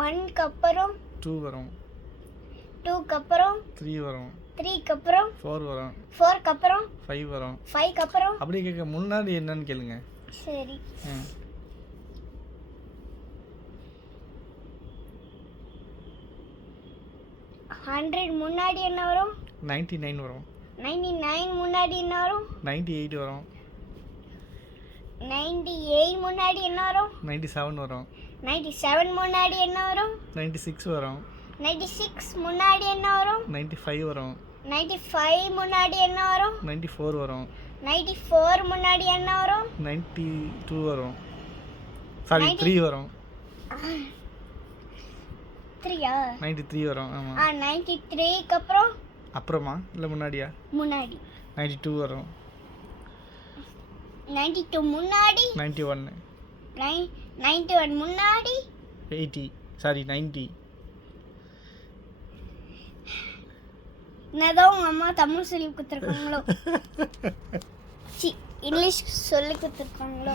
1க்கு அப்புறம் 2 வரும். 2க்கு அப்புறம் 3 வரும். 3க்கு அப்புறம் 4 வரும். 4க்கு அப்புறம் 5 வரும். 5க்கு அப்புறம் அப்படியே கேட்க முன்னாடி என்னன்னு கேளுங்க. சரி 100 முன்னாடி என்ன வரும்? 99 வரும். 99 முன்னாடி என்ன வரும்? 98 வரும். 98 முன்னாடி என்ன வரும்? 97 வரும். 97 முன்னாடி என்ன வரும்? 96 வரும். 96 முன்னாடி என்ன வரும்? 95 வரும். 95 முன்னாடி என்ன வரும்? 94 வரும். 94 முன்னாடி என்ன வரும்? 92 வரும். சாரி 3 வரும். 3யா? 93 வரும். ஆமா. 93க்கு அப்புறம் அப்புறமா இல்ல முன்னாடியா? முன்னாடி 92 வரும். 92 முன்னாடி 91 91 முன்னாடி 80 சாரி 90. என்னதான் உங்க அம்மா தமிழ் சொல்லி கொடுத்துருக்காங்களோ இங்கிலீஷ் சொல்லி கொடுத்துருக்காங்களோ